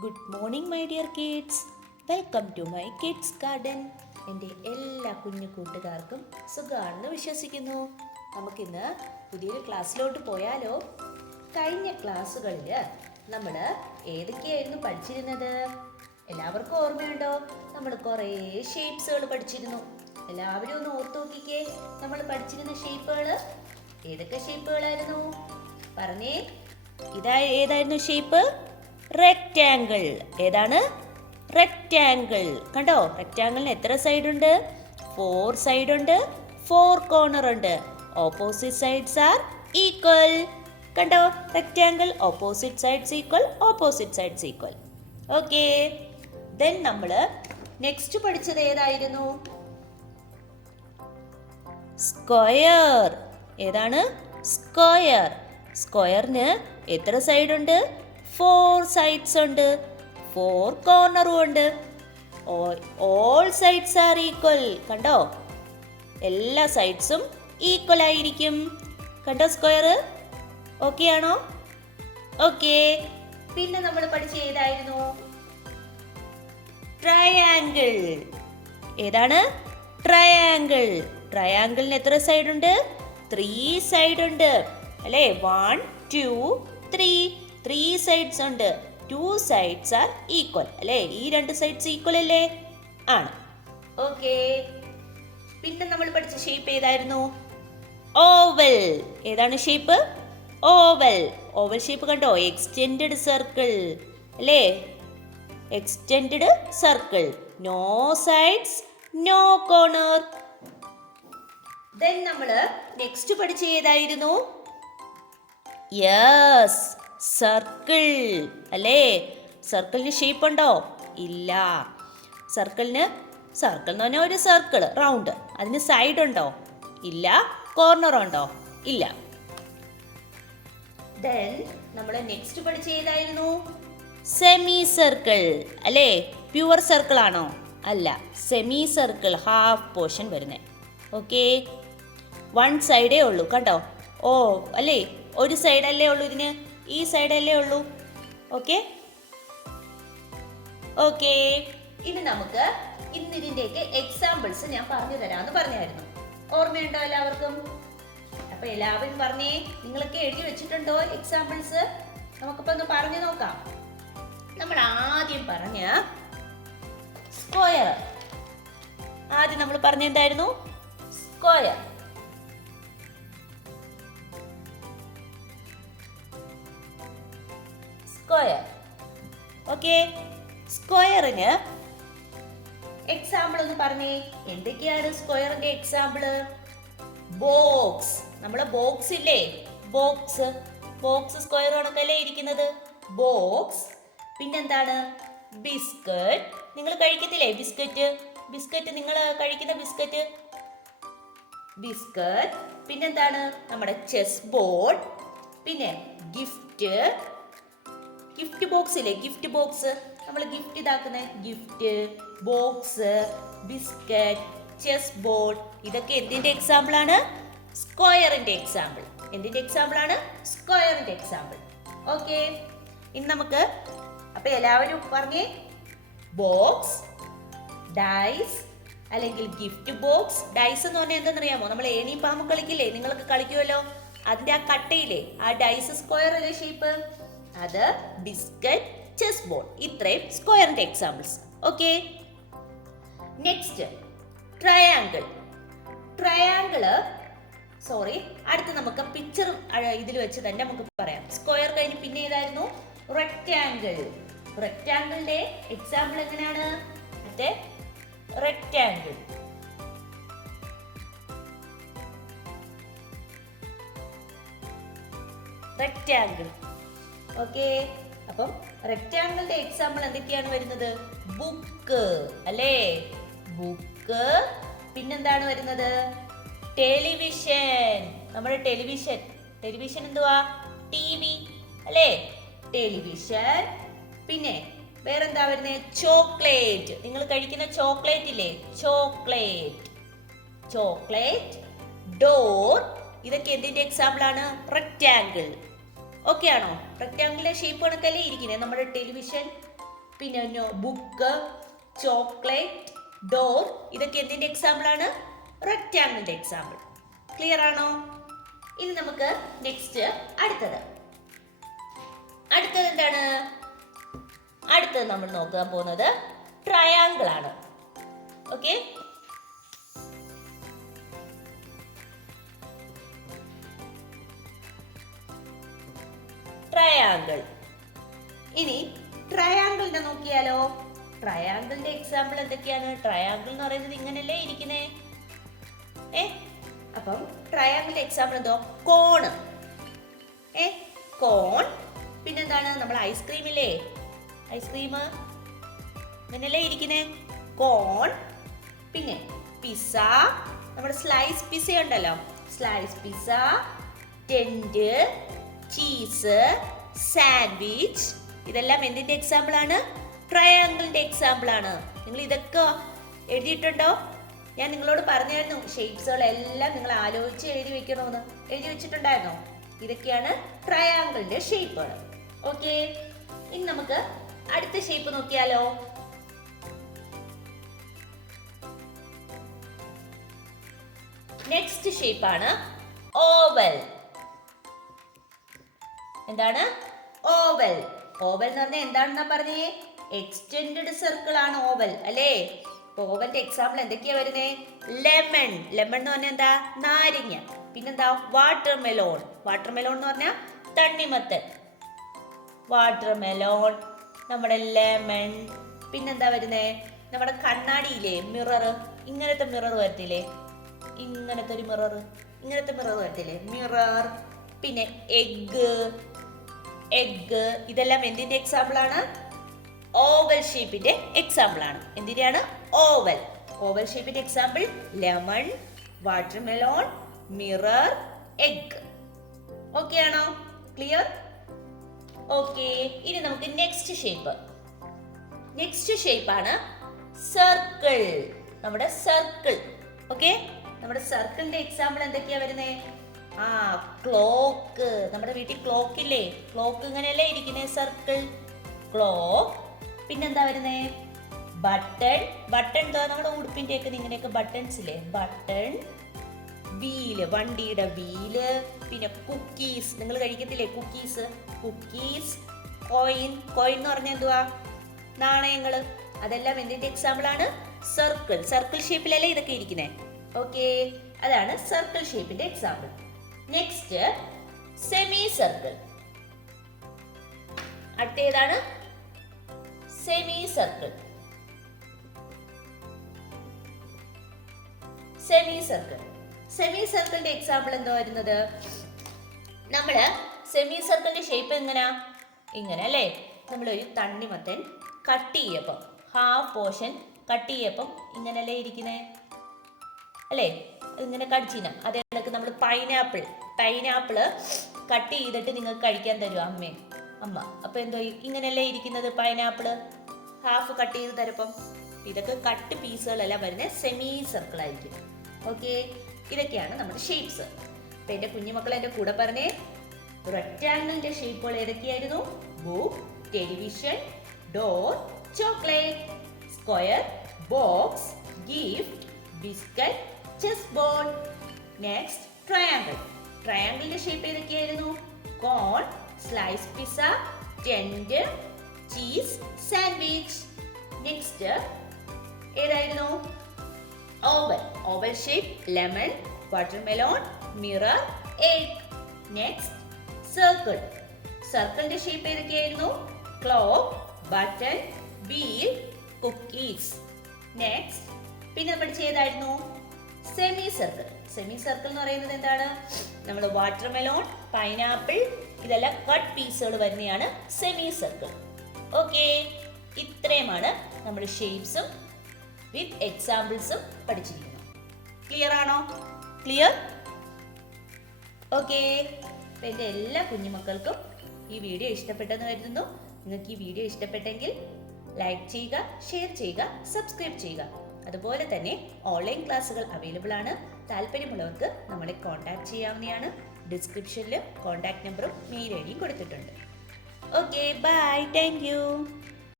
Good morning my dear kids. Welcome to my kids garden. എൻ്റെ എല്ലാ കുഞ്ഞു കൂട്ടുകാർക്കും സുഖമാണെന്ന് വിശ്വസിക്കുന്നു. നമുക്കിന്ന് പുതിയൊരു ക്ലാസ്സിലോട്ട് പോയാലോ? കഴിഞ്ഞ ക്ലാസ്സുകളിൽ നമ്മൾ ഏതൊക്കെയായിരുന്നു പഠിച്ചിരുന്നത്? എല്ലാവർക്കും ഓർമ്മയുണ്ടോ? നമ്മൾ കുറേ ഷേപ്സുകൾ പഠിച്ചിരുന്നു. എല്ലാവരും ഒന്ന് ഓർത്തു നോക്കിക്കേ, നമ്മൾ പഠിച്ചിരുന്ന ഷേപ്പുകൾ ഏതൊക്കെ ഷേപ്പുകളായിരുന്നു? പറഞ്ഞേ, ഏതായിരുന്നു ഷേപ്പ്? റെക്റ്റാങ്കിൾ. ഏതാണ്? റെക്റ്റാങ്കിൾ. കണ്ടോ, റെക്റ്റാങ്കിളിന് എത്ര സൈഡ് ഉണ്ട്? 4 സൈഡ് ഉണ്ട്, 4 കോർണർ ഉണ്ട്. Opposite sides are equal. കണ്ടോ, rectangle opposite sides equal, opposite sides equal. Okay, then നമ്മൾ നെക്സ്റ്റ് പഠിച്ചത് ഏതായിരുന്നു? സ്ക്വയർ. ഏതാണ്? സ്ക്വയർ. സ്ക്വയറിന് എത്ര സൈഡ് ഉണ്ട്? 4 സൈഡ്സ് ഉണ്ട്, 4 കോർണറും ഉണ്ട്. All sides are equal. കണ്ടോ, എല്ലാ സൈഡ്സും ഈക്വൽ ആയിരിക്കും. കണ്ടോ സ്ക്വയർ? ഓക്കെ ആണോ? ഓക്കെ. പിന്നെ നമ്മൾ പഠിച്ച ഏതായിരുന്നു? ട്രയാങ്കിൾ. ഏതാണ്? ട്രയാങ്കിൾ. ട്രയാങ്കിളിന് എത്ര സൈഡ് ഉണ്ട്? 3 സൈഡ് ഉണ്ട് അല്ലേ? 1 2 3 സൈഡ്സ് ഉണ്ട്. 2 സൈഡ്സ് ആർ ഈക്വൽ അല്ലേ? ഈ 2 സൈഡ്സ് ഈക്വൽ അല്ലേ? ആണ്. ഓക്കെ. പിന്നെ നമ്മൾ പഠിച്ച ഷേപ്പ് ഏതായിരുന്നു? ഓവൽ. ഏതാണ് ഷേപ്പ്? ഓവൽ. ഓവൽ ഷേപ്പ് കണ്ടോ? എക്സ്റ്റെൻഡഡ് സർക്കിൾ അല്ലേ? Extended circle. No sides, no corner. Then നമ്മൾ നെക്സ്റ്റ് പഠിച്ച ഏതായിരുന്നു? യെസ്, സർക്കിൾ അല്ലേ? സർക്കിളിന് ഷേപ്പ് ഉണ്ടോ? ഇല്ല. സർക്കിൾ എന്ന് പറഞ്ഞാൽ ഒരു സർക്കിൾ, റൗണ്ട്. അതിന് സൈഡ് ഉണ്ടോ? ഇല്ല. കോർണർ ഉണ്ടോ? ഇല്ല. ദെൻ നമ്മൾ നെക്സ്റ്റ് പഠിച്ച ഏതായിരുന്നു? സെമി സർക്കിൾ അല്ലേ? പ്യുവർ സർക്കിൾ ആണോ? അല്ല, സെമി സർക്കിൾ, ഹാഫ് പോർഷൻ വരുന്നേ. ഓക്കെ, 1 സൈഡേ ഉള്ളൂ. കണ്ടോ? ഓ അല്ലേ, ഒരു സൈഡല്ലേ ഉള്ളൂ ഇതിന്, ഈ സൈഡല്ലേ ഉള്ളൂ. Okay okay. ഇനി നമുക്ക് ഇതിൻ്റെയൊക്കെ എക്സാമ്പിൾസ് ഞാൻ പറഞ്ഞു തരാമെന്ന് പറഞ്ഞായിരുന്നു. ഓർമ്മയുണ്ടോ എല്ലാവർക്കും? അപ്പൊ എല്ലാവരും പറഞ്ഞേ, നിങ്ങളൊക്കെ എഴുതി വെച്ചിട്ടുണ്ടോ എക്സാമ്പിൾസ്? നമുക്കിപ്പോ ഒന്ന് പറഞ്ഞു നോക്കാം. നമ്മൾ ആദ്യം പറഞ്ഞ സ്ക്വയർ. ആദ്യം നമ്മൾ പറഞ്ഞ എന്തായിരുന്നു? സ്ക്വയർ. സ്ക്വയർ. ഓക്കെ, സ്ക്വയറിന് എക്സാമ്പിൾ ഒന്ന് പറഞ്ഞേ. എന്തൊക്കെയാണ് സ്ക്വയറിന്റെ എക്സാമ്പിള്? ബോക്സ്. നമ്മളെ ബോക്സ് ഇല്ലേ? ബോക്സ് സ്ക്വയർ കണക്കല്ലേ ഇരിക്കുന്നത്? ബോക്സ്. പിന്നെന്താണ്? ബിസ്ക്കറ്റ്. നിങ്ങൾ കഴിക്കത്തില്ലേ ബിസ്ക്കറ്റ്? നിങ്ങൾ കഴിക്കുന്ന ബിസ്ക്കറ്റ്. പിന്നെന്താണ്? നമ്മുടെ ചെസ് ബോർഡ്. പിന്നെ ഗിഫ്റ്റ് ബോക്സ് ഇല്ലേ? ഗിഫ്റ്റ് ബോക്സ്, നമ്മൾ ഗിഫ്റ്റ് ഇതാക്കുന്ന gift box, biscuit, chess board. ഇതൊക്കെ എന്തിന്റെ എക്സാമ്പിൾ ആണ്? സ്ക്വയറിന്റെ എക്സാമ്പിൾ. എന്തിന്റെ എക്സാമ്പിൾ ആണ്? സ്ക്വയറിന്റെ എക്സാമ്പിൾ. ഓക്കെ, ഇനി നമുക്ക് അപ്പൊ എല്ലാവരും പറഞ്ഞേ, ബോക്സ്, ഡൈസ് അല്ലെങ്കിൽ ഗിഫ്റ്റ് ബോക്സ്. ഡൈസ് എന്ന് പറഞ്ഞാൽ എന്താണെന്നറിയാമോ? നമ്മൾ ഏണിയും പാമ്പും കളിക്കില്ലേ? നിങ്ങൾക്ക് കളിക്കുമല്ലോ. അതിന്റെ ആ കട്ടയില്ലേ, ആ ഡൈസ് സ്ക്വയർ അല്ലേ ഷേപ്പ്? അത് ബിസ്ക്കറ്റ്, ചെസ് ബോർഡ്. ഇത്രയും സ്ക്വയറിന്റെ എക്സാമ്പിൾസ്. Okay, next triangle. അടുത്ത് നമുക്ക് പിക്ചർ ഇതിൽ വെച്ച് തന്നെ നമുക്ക് പറയാം. സ്ക്വയർ കഴിഞ്ഞ് പിന്നെ ഏതായിരുന്നു? റെക്റ്റാങ്കിൾ. റെക്റ്റാങ്കിളിന്റെ എക്സാമ്പിൾ എങ്ങനെയാണ്? മറ്റേ റെക്റ്റാങ്കിൾ. ഓക്കെ, അപ്പം റെക്റ്റാങ്കിളിന്റെ എക്സാമ്പിൾ എന്തൊക്കെയാണ് വരുന്നത്? ബുക്ക് അല്ലേ? ബുക്ക്. പിന്നെന്താണ് വരുന്നത്? ടെലിവിഷൻ. നമ്മുടെ ടെലിവിഷൻ എന്തുവാ? TV അല്ലേ? ടെലിവിഷൻ. പിന്നെ വേറെന്താ വരുന്നത്? ചോക്ലേറ്റ്. നിങ്ങൾ കഴിക്കുന്ന ചോക്ലേറ്റ് ഇല്ലേ? ചോക്ലേറ്റ്. ഡോർ. ഇതൊക്കെ എന്തിന്റെ എക്സാമ്പിൾ ആണ്? റെക്റ്റാങ്കിൾ. ഓക്കെ ആണോ? റെക്റ്റാങ്കിളിലെ ഷേപ്പ് കണക്കല്ലേ ഇരിക്കുന്നത് നമ്മുടെ ടെലിവിഷൻ. പിന്നെ ബുക്ക്, ചോക്ലേറ്റ്, ഡോർ, ഇതൊക്കെ എന്തിന്റെ എക്സാമ്പിൾ ആണ്? റെക്റ്റാങ്കിളിന്റെ എക്സാമ്പിൾ. ക്ലിയർ ആണോ? ഇനി നമുക്ക് നെക്സ്റ്റ് അടുത്തത് എന്താണ്? അടുത്തത് നമ്മൾ നോക്കാൻ പോകുന്നത് ട്രയാങ്കിൾ ആണ്. Okay, triangle. ഇനി ട്രയാങ്കിളിനെ നോക്കിയാലോ? ട്രയാങ്കിളിന്റെ എക്സാമ്പിൾ എന്തൊക്കെയാണ്? ട്രയാങ്കിൾ എന്ന് പറയുന്നത് ഇങ്ങനെയല്ലേ ഇരിക്കുന്നേ? അപ്പം ട്രയാങ്കിളിന്റെ എക്സാമ്പിൾ എന്തോ? കോണ്. കോൺ. പിന്നെന്താണ്? നമ്മൾ ഐസ്ക്രീം ഇല്ലേ? ഐസ്ക്രീം ഇങ്ങനെയല്ലേ ഇരിക്കുന്നേ? കോൺ. പിന്നെ പിസ്സ, നമ്മുടെ സ്ലൈസ് പിസ്സ ഉണ്ടല്ലോ, slice pizza, tent, cheese, sandwich, ഇതെല്ലാം എന്തിന്റെ എക്സാമ്പിൾ ആണ്? ട്രയാങ്കിളിന്റെ എക്സാമ്പിൾ ആണ്. നിങ്ങൾ ഇതൊക്കെ എഴുതിയിട്ടുണ്ടോ? ഞാൻ നിങ്ങളോട് പറഞ്ഞായിരുന്നു ഷേപ്സുകളെല്ലാം നിങ്ങൾ ആലോചിച്ച് എഴുതി വെക്കണമെന്ന്. എഴുതി വെച്ചിട്ടുണ്ടായിരുന്നോ? ഇതൊക്കെയാണ് ട്രയാങ്കിളിന്റെ ഷേപ്പുകൾ. ഓക്കെ, ഇനി നമുക്ക് അടുത്ത ഷേപ്പ് നോക്കിയാലോ? നെക്സ്റ്റ് ഷേപ്പാണ് ഓവൽ. എന്താണ്? ഓവൽ. ഓവൽ എന്ന് പറഞ്ഞാൽ എന്താണെന്നാ പറഞ്ഞേ? എക്സ്റ്റെൻഡഡ് സർക്കിൾ ആണ് ഓവൽ അല്ലേ? ഓവലിന്റെ എക്സാമ്പിൾ എന്തൊക്കെയാ വരുന്നേ? ലെമൺ. ലെമൺ എന്ന് പറഞ്ഞാൽ എന്താ? നാരങ്ങ. പിന്നെന്താ? വാട്ടർമെലോൺ. വാട്ടർമെലോൺ എന്ന് പറഞ്ഞാൽ തണ്ണിമത്തൻ. വാട്ടർമെലോൺ, നമ്മുടെ ലെമൺ. പിന്നെന്താ വരുന്നേ? നമ്മുടെ കണ്ണാടിയില്ലേ, മിറർ. ഇങ്ങനത്തെ മിറർ വരത്തില്ലേ? ഇങ്ങനത്തെ ഒരു മിറർ, ഇങ്ങനത്തെ മിറർ വരത്തില്ലേ? മിറർ. പിന്നെ എഗ്. ഇതെല്ലാം എന്തിന്റെ എക്സാമ്പിൾ ആണ്? ഓവൽ ഷേപ്പിന്റെ എക്സാമ്പിൾ ആണ്. എന്തിനാണ്? ഓവൽ. ഓവൽ ഷേപ്പിന്റെ example lemon, watermelon, mirror, egg. Okay ആണോ? ക്ലിയർ? ഓക്കെ, ഇനി നമുക്ക് നെക്സ്റ്റ് ഷേപ്പ്. നെക്സ്റ്റ് ഷേപ്പ് ആണ് സർക്കിൾ. നമ്മുടെ സർക്കിൾ. ഓക്കെ, നമ്മുടെ സർക്കിളിന്റെ എക്സാമ്പിൾ എന്തൊക്കെയാ വരുന്നേ? ക്ലോക്ക്. നമ്മുടെ വീട്ടിൽ ക്ലോക്ക് ഇല്ലേ? ക്ലോക്ക് ഇങ്ങനെയല്ലേ ഇരിക്കുന്നേ? Circle, clock. പിന്നെന്താ വരുന്നേ? ബട്ടൺ. ബട്ടൺ എന്താ? നമ്മുടെ ഉടുപ്പിന്റെ ഒക്കെ ഇങ്ങനെയൊക്കെ ബട്ടൺസ് ഇല്ലേ? ബട്ടൺ. വീല്, വണ്ടിയുടെ വീല്. പിന്നെ കുക്കീസ്. നിങ്ങൾ കഴിക്കത്തില്ലേ കുക്കീസ്? കുക്കീസ്. കോയിൻ. കോയിൻ എന്ന് പറഞ്ഞാൽ എന്തുവാ? നാണയങ്ങള്. അതെല്ലാം എന്തിന്റെ എക്സാമ്പിൾ ആണ്? സർക്കിൾ. സർക്കിൾ ഷേപ്പിലല്ലേ ഇതൊക്കെ ഇരിക്കുന്നേ? ഓക്കെ, അതാണ് സർക്കിൾ ഷേപ്പിന്റെ എക്സാമ്പിൾ. Next semi circle. അടുത്ത ഏതാണ്? Semi circle. Semi circle. Semi സർക്കിളിന്റെ എക്സാമ്പിൾ എന്താ വരുന്നത്? നമ്മള് സെമി സർക്കിളിന്റെ ഷേപ്പ് എങ്ങനെയാ? ഇങ്ങനെ അല്ലേ? നമ്മളൊരു തണ്ണിമത്തൻ കട്ട് ചെയ്യപ്പം, ഹാഫ് പോർഷൻ കട്ട് ചെയ്യപ്പം ഇങ്ങനല്ലേ ഇരിക്കുന്നേ അല്ലേ? ഇങ്ങനെ കടിച്ചിന. അതേ കണക്ക് നമ്മൾ പൈനാപ്പിള് കട്ട് ചെയ്തിട്ട് നിങ്ങൾക്ക് കഴിക്കാൻ തരും അമ്മ. അപ്പൊ എന്തോ ഇങ്ങനെയല്ലേ ഇരിക്കുന്നത്? പൈനാപ്പിള് ഹാഫ് കട്ട് ചെയ്ത് തരപ്പം. ഇതൊക്കെ കട്ട് പീസുകളെല്ലാം വരുന്നത് സെമി സർക്കിൾ ആയിരിക്കും. ഓക്കെ, ഇതൊക്കെയാണ് നമ്മുടെ ഷേപ്സ്. അപ്പൊ എന്റെ കുഞ്ഞുമക്കൾ എന്റെ കൂടെ പറഞ്ഞേ, റെക്റ്റാങ്കിളിന്റെ ഷേപ്പുകൾ ഏതൊക്കെയായിരുന്നു? Book, television, door, chocolate. Square, box, gift, biscuit, chess board. Next triangle. ട്രയാങ്കിളിന്റെ ഷേപ്പ് ഏതൊക്കെയായിരുന്നു? Cone, slice pizza, tent, cheese, sandwich. Next ഏതായിരുന്നു? Oval. Oval shape lemon, watermelon, mirror, egg. Next circle. സർക്കിളിന്റെ ഷേപ്പ് ഏതൊക്കെയായിരുന്നു? Clock, button, wheel, cookies. Next പിന്നെ പഠിച്ച ഏതായിരുന്നു? Semi circle. Semi circle എന്ന് പറയുന്നത് എന്താണ്? നമ്മൾ വാട്ടർമെലോൺ, പൈനാപ്പിൾ, ഇതെല്ലാം കട്ട് പീസുകൾ വരുന്നതാണ് സെമി സർക്കിൾ. ഓക്കെ, ഇത്രയുമാണ് നമ്മുടെ ഷേപ്സും വിത്ത് എക്സാമ്പിൾസും പഠിച്ചിരിക്കുന്നത്. ക്ലിയർ ആണോ? ക്ലിയർ? ഓക്കെ, എൻ്റെ എല്ലാ കുഞ്ഞുമക്കൾക്കും ഈ വീഡിയോ ഇഷ്ടപ്പെട്ടെന്ന് കരുതുന്നു. നിങ്ങൾക്ക് ഈ വീഡിയോ ഇഷ്ടപ്പെട്ടെങ്കിൽ ലൈക്ക് ചെയ്യുക, ഷെയർ ചെയ്യുക, സബ്സ്ക്രൈബ് ചെയ്യുക. അതുപോലെ തന്നെ ഓൺലൈൻ ക്ലാസ്സുകൾ അവൈലബിൾ ആണ്. താല്പര്യമുള്ളവർക്ക് നമ്മളെ കോൺടാക്ട് ചെയ്യാവുന്നതാണ്. ഡിസ്ക്രിപ്ഷനിൽ കോൺടാക്ട് നമ്പറും മെയിൽ ഐഡിയും കൊടുത്തിട്ടുണ്ട്. Okay, bye, thank U.